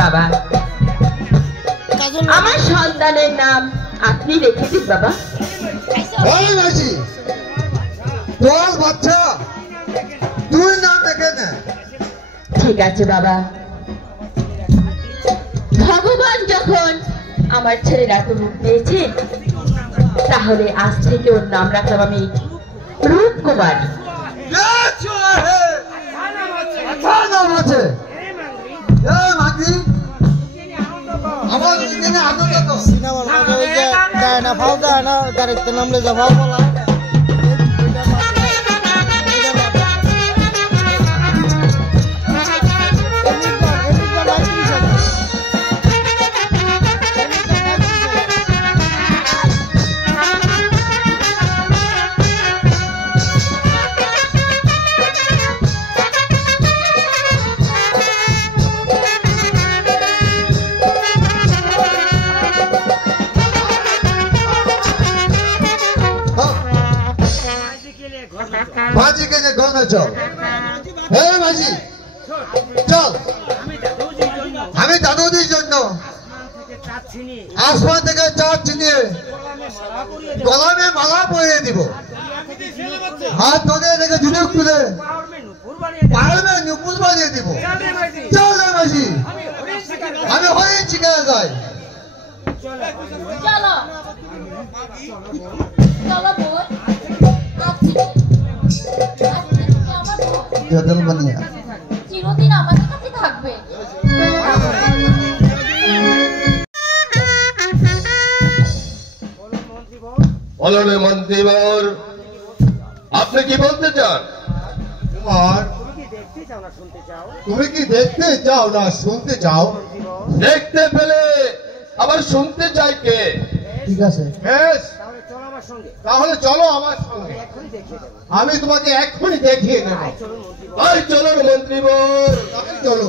বাবা, আমার সন্তানের নাম আপনি রেখে দিন বাবা। তোর বাচ্চা তুই নাম রেখে নে। ঠিক আছে বাবা। ভগবান যখন আমার ছেলের এত রূপ পেয়েছে, তাহলে আজ থেকে ওর নাম রাখলাম আমি রূপকুমার। নাম আছে সিনেমার মধ্যে ওই যে গায় না ফাও গায় না গাড়িতে নামলে যা ফাও বলা भाजी के लिए कौन है चल? हे भाजी, चल। हमें दादोजी जोड़ना। आसमान থেকে চাঁদ চিনিয়ে গলা में মালা পরিয়ে দিব। হাত ধরে থেকে ঝুনুক তুলে পায়ের में নুপুর বানিয়ে দিব। চল রে ভাজি, আমি হরিণ শিকারে যাই। চলো চলো বোন। চিরদিন আমাদের কাছে থাকবে। বলুন মন্ত্রীবর, আপনি কি বলতে চান? কুমার, তুমি কি দেখতে চাও না শুনতে চাও? দেখতে পেলে আবার শুনতে চাই কে? ঠিক আছে, বেশ, তাহলে চলো আমার সঙ্গে। আমি তোমাকে এক্ষুনি দেখিয়ে দেব। ভাই চলুন মন্ত্রীবর, চলো।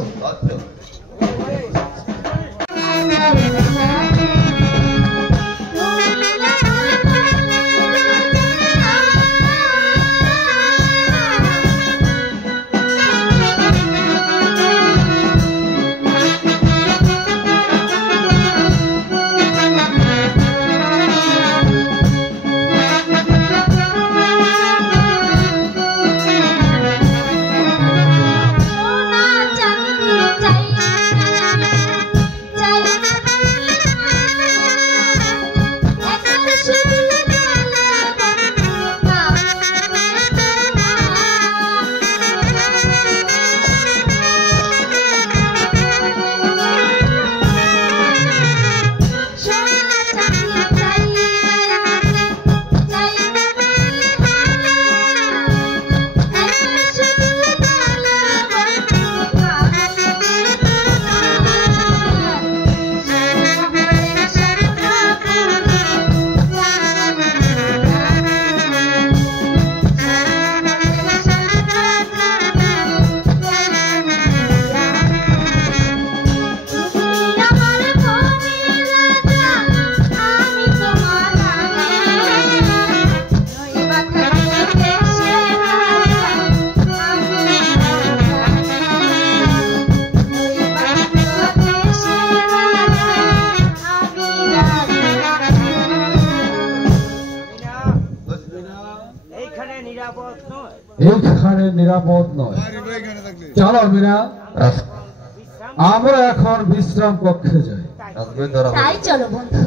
এইখানে নিরাপদ নয়। চলো মিনা, আমরা এখন বিশ্রাম কক্ষে যাই। তাই চলো বন্ধু।